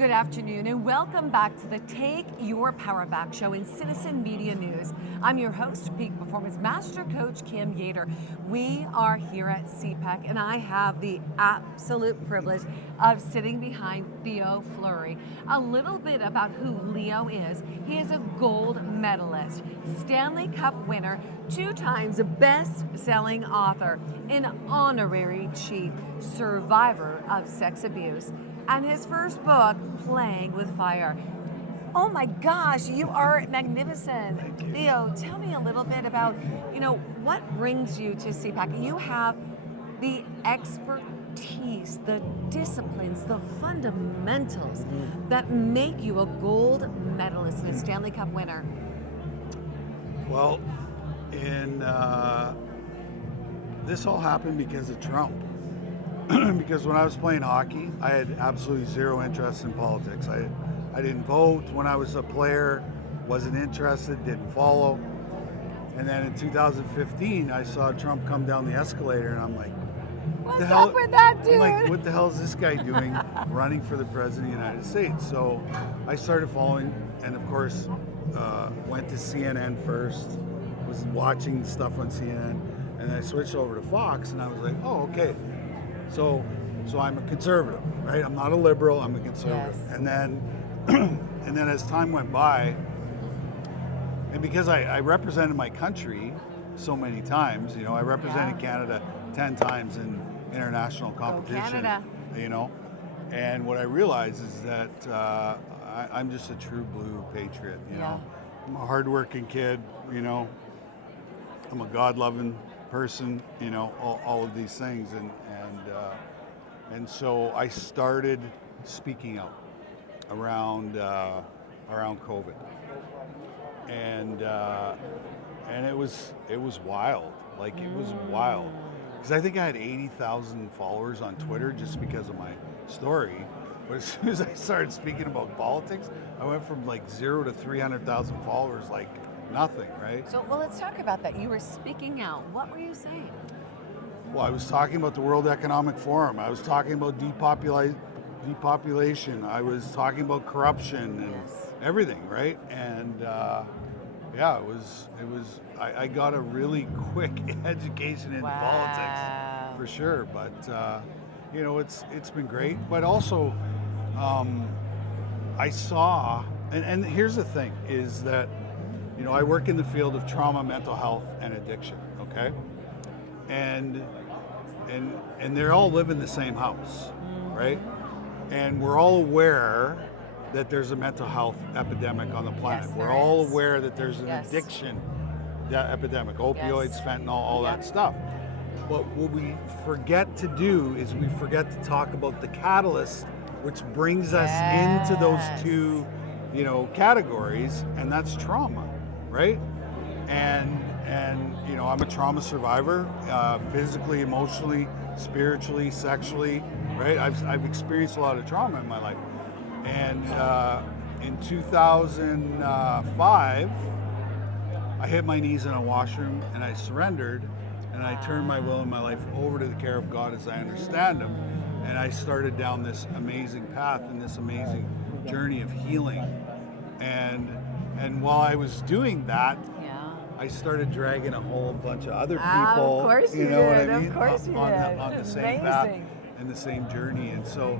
Good afternoon and welcome back to the Take Your Power Back show in Citizen Media News. I'm your host, Peak Performance Master Coach Kim Yeater. We are here at CPAC and I have the absolute privilege of sitting behind Theo Fleury. A little bit about who Leo is. He is a gold medalist, Stanley Cup winner, 2 times best-selling author, an honorary chief survivor of sex abuse, and his first book, Playing with Fire. Oh my gosh, you are magnificent. Thank you. Theo, tell me a little bit about, what brings you to CPAC? You have the expertise, the disciplines, the fundamentals that make you a gold medalist and a Stanley Cup winner. Well, this all happened because of Trump. Because when I was playing hockey, I had absolutely zero interest in politics. I didn't vote when I was a player, wasn't interested, didn't follow. And then in 2015, I saw Trump come down the escalator, and I'm like, What's up with that dude? I'm like, what the hell is this guy doing running for the President of the United States? So I started following, and of course, went to CNN first, was watching stuff on CNN, and I switched over to Fox, and I was like, oh, okay. So I'm a conservative, right? I'm not a liberal, I'm a conservative. Yes. And then as time went by, and because I represented my country so many times, I represented Canada 10 times in international competition. Canada. And what I realized is that I'm just a true blue patriot, I'm a hardworking kid, I'm a God-loving person, all of these things, and so I started speaking out around COVID, and it was wild, it was wild, because I think I had 80,000 followers on Twitter just because of my story. But as soon as I started speaking about politics, I went from 0 to 300,000 followers like nothing, right? So, let's talk about that. You were speaking out. What were you saying? Well, I was talking about the World Economic Forum. I was talking about depopulation. I was talking about corruption and everything, right? And it was. I got a really quick education in politics, for sure. But it's been great. But also, I saw, and here's the thing: is that I work in the field of trauma, mental health, and addiction. Okay, and they all live in the same house, right? And we're all aware that there's a mental health epidemic on the planet. Yes, we're all aware that there's an addiction epidemic, opioids, fentanyl, all that stuff. But what we forget to do is we forget to talk about the catalyst, which brings us into those two, categories, and that's trauma, right? And I'm a trauma survivor, physically, emotionally, spiritually, sexually, right? I've experienced a lot of trauma in my life. And in 2005, I hit my knees in a washroom and I surrendered, and I turned my will and my life over to the care of God as I understand Him. And I started down this amazing path and this amazing journey of healing. And while I was doing that, I started dragging a whole bunch of other people. Of course you know did. what I mean? Of course you did. On the same Amazing. path and the same journey. And so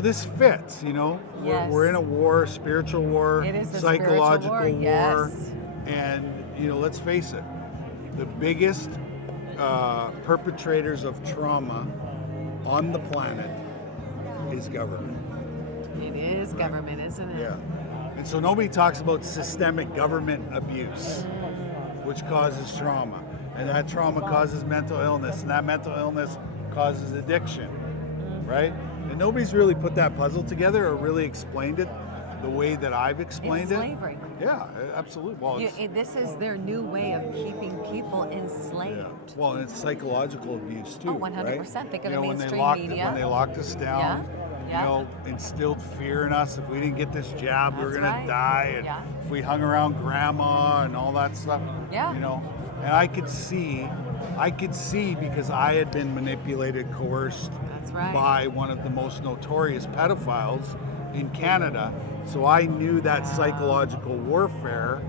this fits, Yes. We're in a war, spiritual war, It is a psychological spiritual war, yes. And let's face it, the biggest perpetrators of trauma on the planet is government. It is government, isn't it? Yeah. And so nobody talks about systemic government abuse, which causes trauma. And that trauma causes mental illness, and that mental illness causes addiction, right? And nobody's really put that puzzle together or really explained it the way that I've explained It's slavery. Yeah, absolutely. Well, This is their new way of keeping people enslaved. yeah. Well, and it's psychological abuse too. 100%. Right? Think of the when mainstream media. When they locked us down, instilled fear in us. If we didn't get this job, we were gonna die. And if we hung around grandma and all that stuff, And I could see because I had been manipulated, coerced by one of the most notorious pedophiles in Canada, so I knew that psychological warfare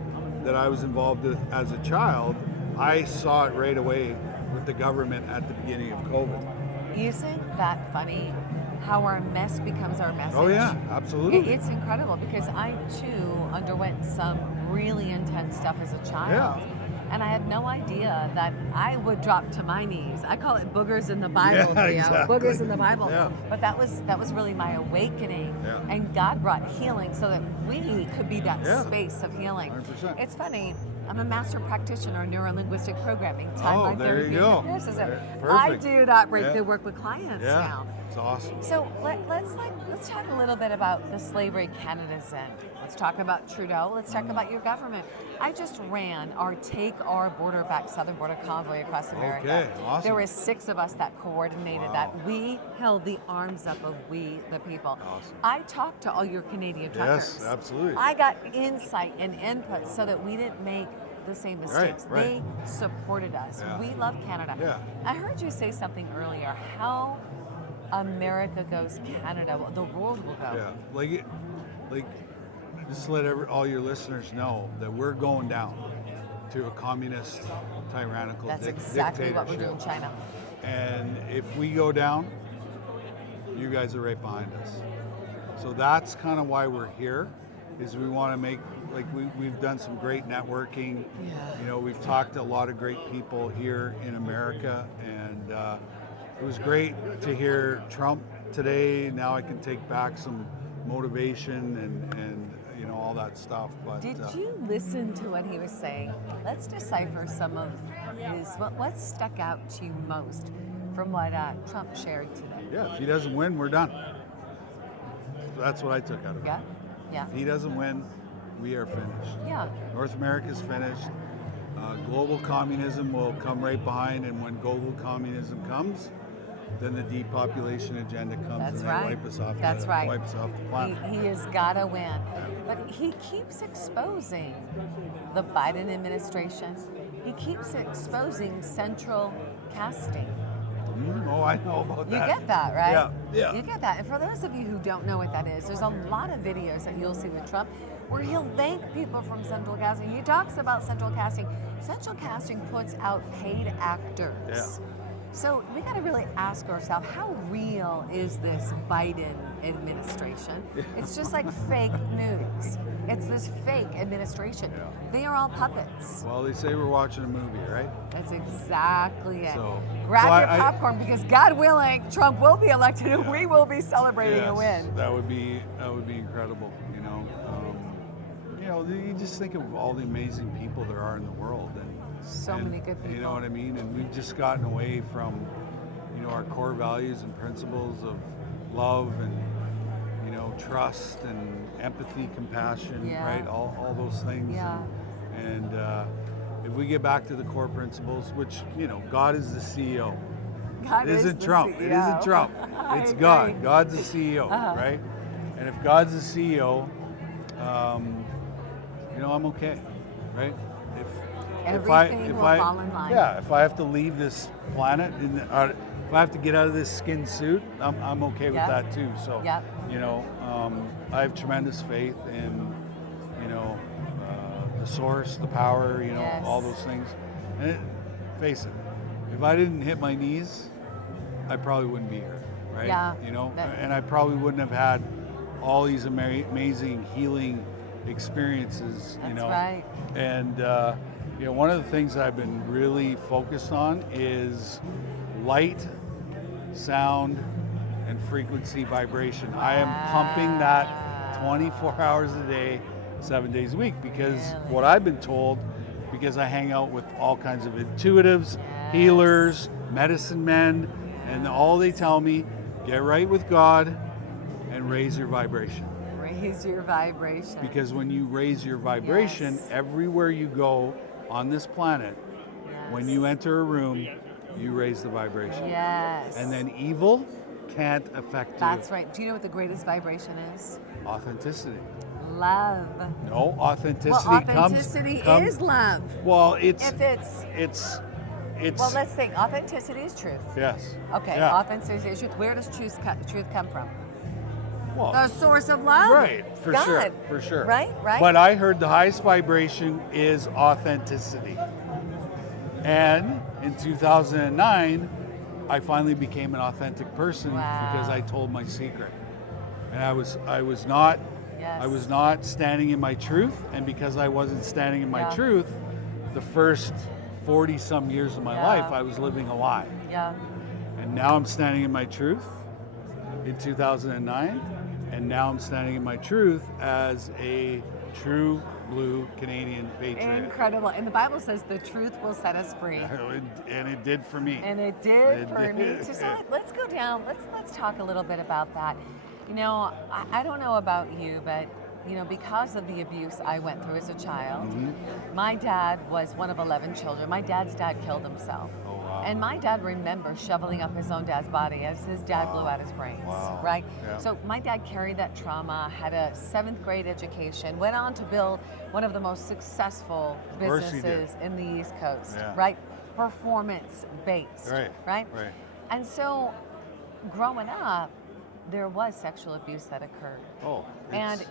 that I was involved with as a child. I saw it right away with the government at the beginning of COVID. Isn't that funny? How our mess becomes our message. Oh yeah, absolutely. It's incredible because I too underwent some really intense stuff as a child. Yeah. And I had no idea that I would drop to my knees. I call it boogers in the Bible, Yeah, Theo. exactly. Boogers in the Bible. Yeah. But that was really my awakening. Yeah. And God brought healing so that we could be that Yeah. space of healing. 100%. It's funny. I'm a master practitioner in neuro-linguistic programming. Timeline there therapy you go. and hypnosis. Perfect. I do that breakthrough Yeah. work with clients Yeah, now. it's awesome. So let's talk a little bit about the slavery Canada's in. Let's talk about Trudeau. Let's talk about your government. I just ran our Take Our Border Back Southern Border Convoy across America. Okay, awesome. There were 6 of us that coordinated that. We held the arms up of we, the people. Awesome. I talked to all your Canadian truckers. Yes, absolutely. I got insight and input so that we didn't make the same mistakes. right. They supported us. Yeah. We love Canada. Yeah. I heard you say something earlier. How America goes Canada, the world will go. Yeah, like just let all your listeners know that we're going down to a communist, tyrannical That's exactly what we're dictatorship. doing in China. And if we go down, you guys are right behind us. So that's kind of why we're here, is we want to make, like we've done some great networking. Yeah. You know, we've talked to a lot of great people here in America, and it was great to hear Trump today. Now I can take back some motivation and you know, all that stuff. But Did you listen to what he was saying? Let's decipher some of his, what stuck out to you most from what Trump shared today. yeah, if he doesn't win, we're done. That's what I took out of it. Yeah? Yeah. If he doesn't win, we are finished. Yeah. North America's finished. Global communism will come right behind, and when global communism comes, then the depopulation agenda comes That's and right. they wipe us off. That's right. Wipe us off the planet. He has got to win. But he keeps exposing the Biden administration. He keeps exposing central casting. Oh, I know about You that. get that, right? Yeah, yeah. You get that. And for those of you who don't know what that is, there's a lot of videos that you'll see with Trump where he'll thank people from central casting. He talks about central casting. Central casting puts out paid actors. Yeah. So we got to really ask ourselves, how real is this Biden administration? It's just like fake news. It's this fake administration. Yeah. They are all puppets. Well, they say we're watching a movie, right? That's exactly it. So- Grab so your popcorn because God willing, Trump will be elected and we will be celebrating a Yes, win. that would be incredible. You just think of all the amazing people there are in the world, and So many good people. You know what I mean? And we've just gotten away from, our core values and principles of love and trust and empathy, compassion, Yeah. right? All those things. Yeah. And if we get back to the core principles, which God is the CEO. God It is isn't the Trump. It CEO. isn't Trump. I It's agree. God. God's the CEO, Uh-huh. right? And if God's the CEO, I'm okay, right? Everything will fall in line. Yeah, if I have to leave this planet, if I have to get out of this skin suit, I'm okay with Yep. that too. So, Yep. I have tremendous faith in, the source, the power, Yes. all those things. And face it, if I didn't hit my knees, I probably wouldn't be here, right? Yeah. And I probably wouldn't have had all these amazing healing experiences, That's right. And one of the things that I've been really focused on is light, sound, and frequency vibration. I am pumping that 24 hours a day, 7 days a week, because Really? what I've been told, because I hang out with all kinds of intuitives, Yes. healers, medicine men, and all they tell me, get right with God and raise your vibration. Raise your vibration. Because when you raise your vibration, Yes. everywhere you go on this planet, when you enter a room, you raise the vibration. Yes. And then evil can't affect That's you. right. Do you know what the greatest vibration is? Authenticity. Love. No, authenticity Well, comes. authenticity is love. Well, it's. If it's well, let's think. Authenticity is truth. Yes. Okay, Yeah. authenticity is truth. Where does truth come from? Well, the source of love. right, for God. sure, for sure. Right. But I heard the highest vibration is authenticity. And in 2009, I finally became an authentic person because I told my secret. And I was not Yes. I was not standing in my truth, and because I wasn't standing in my truth, the first 40 some years of my life I was living a lie. Yeah. And now I'm standing in my truth in 2009, and now I'm standing in my truth as a true blue Canadian patriot. Incredible. And the Bible says the truth will set us free. And it did for me. And it did for me too. So let's go down. Let's talk a little bit about that. You know, I don't know about you, but you know, because of the abuse I went through as a child, my dad was one of 11 children. My dad's dad killed himself. Oh, wow. And my dad remembers shoveling up his own dad's body as his dad blew out his brains, right? Yeah. So my dad carried that trauma, had a 7th grade education, went on to build one of the most successful businesses in the East Coast, right? Performance-based, right? And so growing up, there was sexual abuse that occurred. And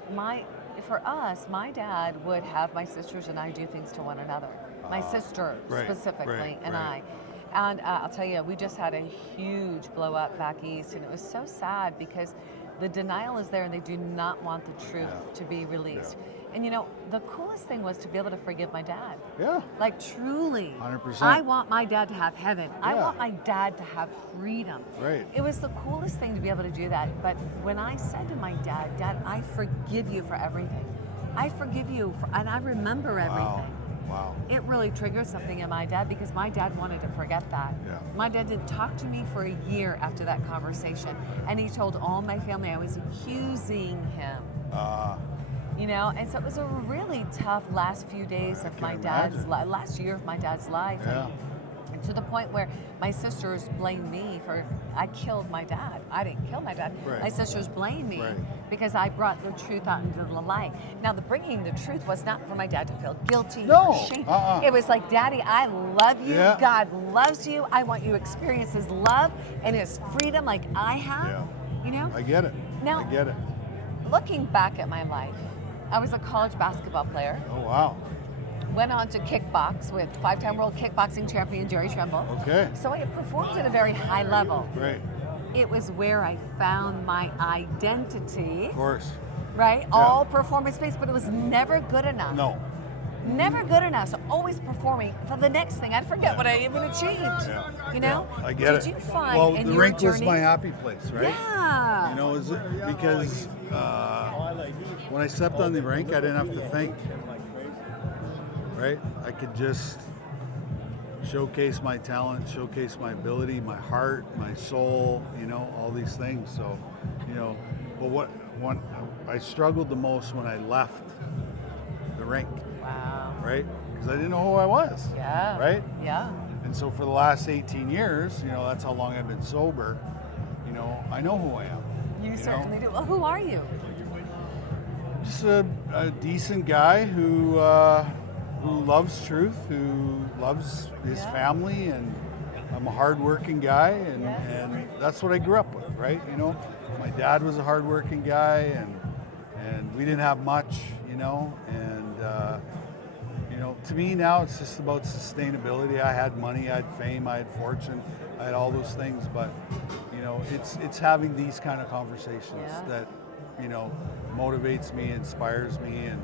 for us, my dad would have my sisters and I do things to one another. My sister specifically and I. And I'll tell you, we just had a huge blow up back east, and it was so sad because the denial is there and they do not want the truth to be released. And you know, the coolest thing was to be able to forgive my dad. Like truly. 100%. I want my dad to have heaven. I want my dad to have freedom. It was the coolest thing to be able to do that. But when I said to my dad, Dad, I forgive you for everything. I forgive you and I remember everything. Wow. It really triggered something in my dad because my dad wanted to forget that. My dad didn't talk to me for a year after that conversation. And he told all my family I was accusing him. You know, and so it was a really tough last few days of my dad's last year of my dad's life. And to the point where my sisters blamed me for, I killed my dad. I didn't kill my dad. My sisters blamed me because I brought the truth out into the light. Now, the bringing the truth was not for my dad to feel guilty or shame. It was like, Daddy, I love you. God loves you. I want you to experience his love and his freedom like I have. You know? I get it. Now, I get it. Looking back at my life, I was a college basketball player. Oh, wow. Went on to kickbox with 5-time world kickboxing champion Jerry Trimble. So I performed at a very high level. It was where I found my identity. Of course. Right? All performance-based, but it was never good enough. Never good enough. So always performing for the next thing. I'd forget what I even achieved. You know? I get it. Did you find in the your rink journey? was my happy place, right? You know, because when I stepped on the rink, I didn't have to think. Right? I could just showcase my talent, showcase my ability, my heart, my soul, you know, all these things. So, you know, but what I struggled the most when I left the rink. Right? Because I didn't know who I was. Right? And so for the last 18 years, you know, that's how long I've been sober, you know, I know who I am. You certainly do. Well, who are you? Just a decent guy who loves truth, who loves his family, and I'm a hardworking guy, and that's what I grew up with, right? You know, my dad was a hardworking guy, and we didn't have much, you know, and you know, to me now it's just about sustainability. I had money, I had fame, I had fortune, I had all those things, but you know, it's having these kind of conversations that, you know, motivates me, inspires me, and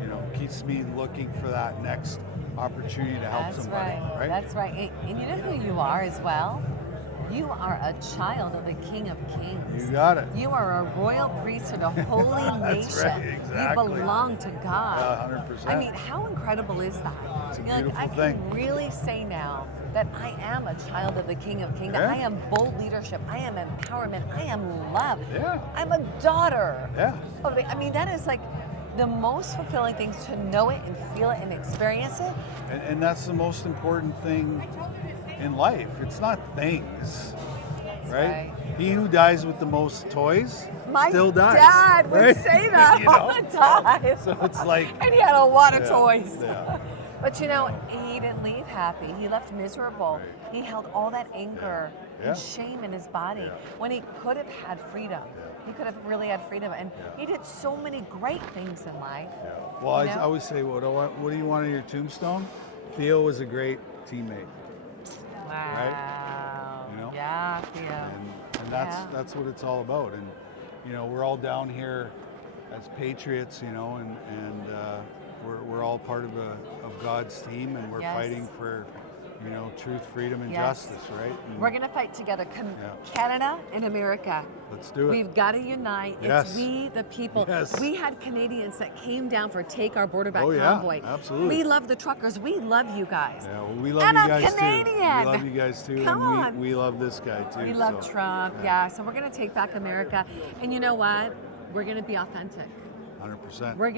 you know, keeps me looking for that next opportunity to help somebody. Right? That's right. And you know who you are as well? You are a child of the King of Kings. You got it. You are a royal priesthood, a holy That's nation. right, exactly. You belong to God. 100%. I mean, how incredible is that? It's a You know, beautiful I thing. can really say now that I am a child of the King of Kings. I am bold leadership. I am empowerment. I am love. I'm a daughter. I mean, that is like the most fulfilling things, to know it and feel it and experience it. And that's the most important thing in life. It's not things, right? He who dies with the most toys still dies. My dad would say that you know? all the time. So it's like, and he had a lot of toys. But you know, he didn't leave happy. He left miserable. Right. He held all that anger Yeah. and shame in his body Yeah. when he could have had freedom. Yeah. He could have really had freedom. And Yeah. he did so many great things in life. Yeah. Well, You I know? always say, what do you want on your tombstone? Theo was a great teammate. Wow. You know? Yeah, Theo. And Yeah. that's what it's all about. And you know, we're all down here as Patriots, you know, and we're all part of God's team, and we're Yes. fighting for, you know, truth, freedom, and Yes. justice, right? And We're going to fight together. Yeah. Canada and America. let's do it. We've got to unite. Yes. It's we, the people. Yes. We had Canadians that came down for Take Our Border Back Oh, yeah, convoy. absolutely. We love the truckers. We love you guys. Yeah, well, we love And you I'm guys too. Canadian. We love you guys too, Come and on. we love this guy too. We love so, Trump, yeah. So we're going to take back America. And you know what? We're going to be authentic. 100%. We're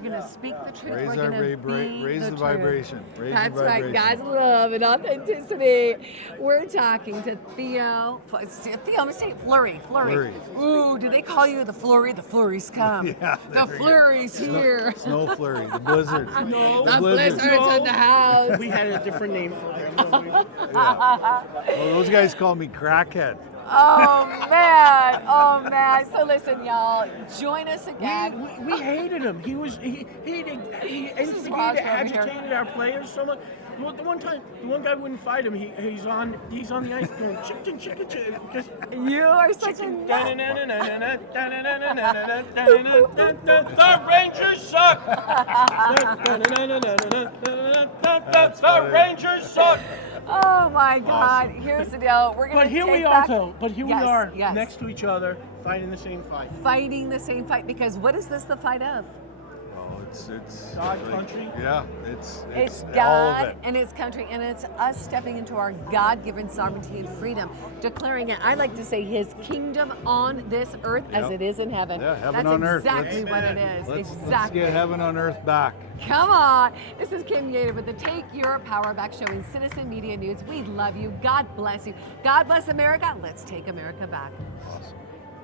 gonna speak the truth. Raise We're our gonna raise the truth. vibration. Raise That's the right, vibration. guys. Love and authenticity. We're talking to Theo. I'm gonna say Fleury. Fleury. Ooh, do they call you the Fleury? The Fleury's come. Yeah, the there we go. Fleury's here. Snow flurry, the blizzard. No. The blizzard's in the house. We had a different name for him. Yeah. Well, those guys call me crackhead. Oh man, oh man. So listen, y'all, join us again. We hated him. He is instigated, Roger over here. agitated our players so much. Well, the one guy wouldn't fight him. He's on the ice going chicken. Just You are such a nut. The Rangers suck. The Rangers suck. Oh my God! Here's the deal. We're gonna. But here take we are, back- though. But here Yes, we are, yes. next to each other, fighting the same fight. Fighting the same fight, because what is this the fight of? Oh, it's God, country. Yeah, it's It's all of God it. and it's country, and it's us stepping into our God-given sovereignty and freedom, declaring it. I like to say His kingdom on this earth as Yep. it is in heaven. Yeah, heaven That's on earth. exactly what it is. Let's exactly. get heaven on earth back. Come on. This is Kim Yeater with the Take Your Power Back show in Citizen Media News. We love you. God bless you. God bless America. Let's take America back. Awesome.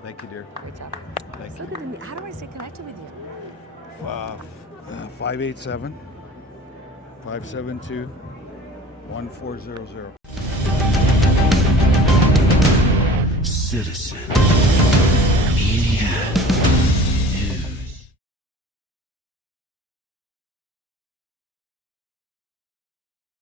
Thank you, dear. Good job. Thank So good to meet. How do I stay connected with you? 587 572 1400. Citizen.